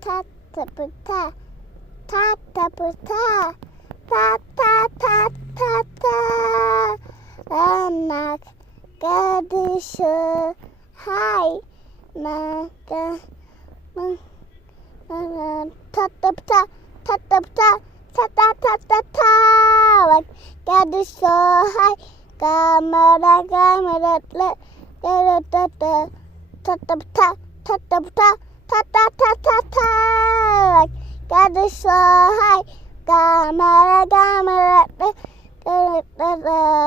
ta ta ta ta ta ta ta ta ta ta anak gadis hai maka ta ta ta ta ta ta ta ta ta ta ta gadis hai kamera kamera ta ta ta ta ta ta ta ta ta ta ta ta ta ta gadis hai kamera kamera ta ta ta ta ta ta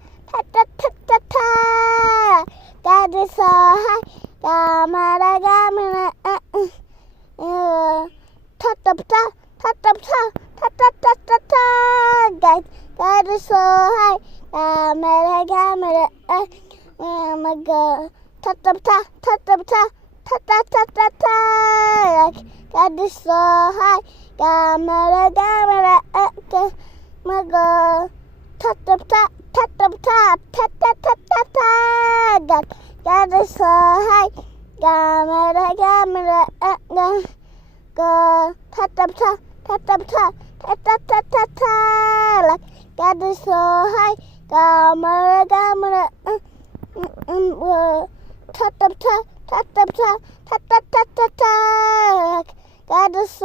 ta ta ta ta ta ta gadis hai kamera kamera ta ta ta ta ta ta ta ta ta ta gadis hai kamera kamera maga ta ta ta ta ta ta ta ta ta ta gadis hai kamera kamera maga ta ta ta ta ta ta ta ta ta ta ta gadis hai kamera kamera ta ta ta ta ta ta ta ta ta ta gadis hai kamera kamera ta ta ta ta ta ta ta ta ta ta ta gadis hai kamera kamera maga ta ta ta ta ta ta ta ta ta ta ta gadis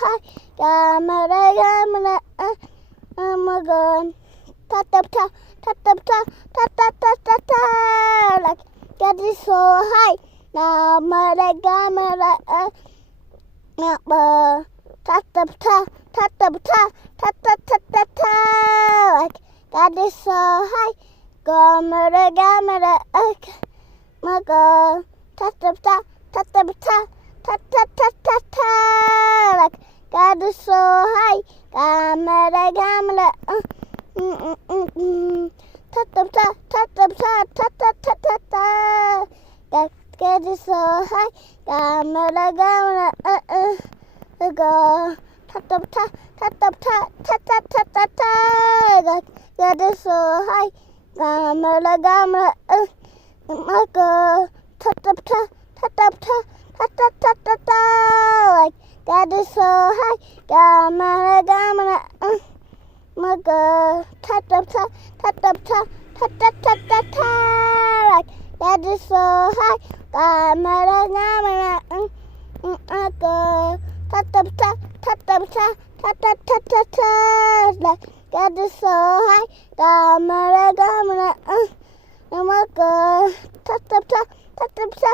hai kamera kamera ta ta ta ta ta ta ta ta ta ta ta gadis hai kamera kamera maga ta ta ta ta ta ta ta ta ta ta ta gadis hai kamera kamera ta ta ta ta ta ta ta ta ta ta ta gadis hai kamera kamera ta ta ta ta ta ta ta ta ta ta ta gadis hai kamera kamera maga ta ta ta ta ta ta ta ta ta ta ta gadis hai kamera kamera maga ta ta ta ta ta ta ta ta ta ta ta gadis hai kamera kamera maga ta ta ta ta ta ta ta ta ta ta ta gadis hai kamera kamera maga ta ta ta ta ta ta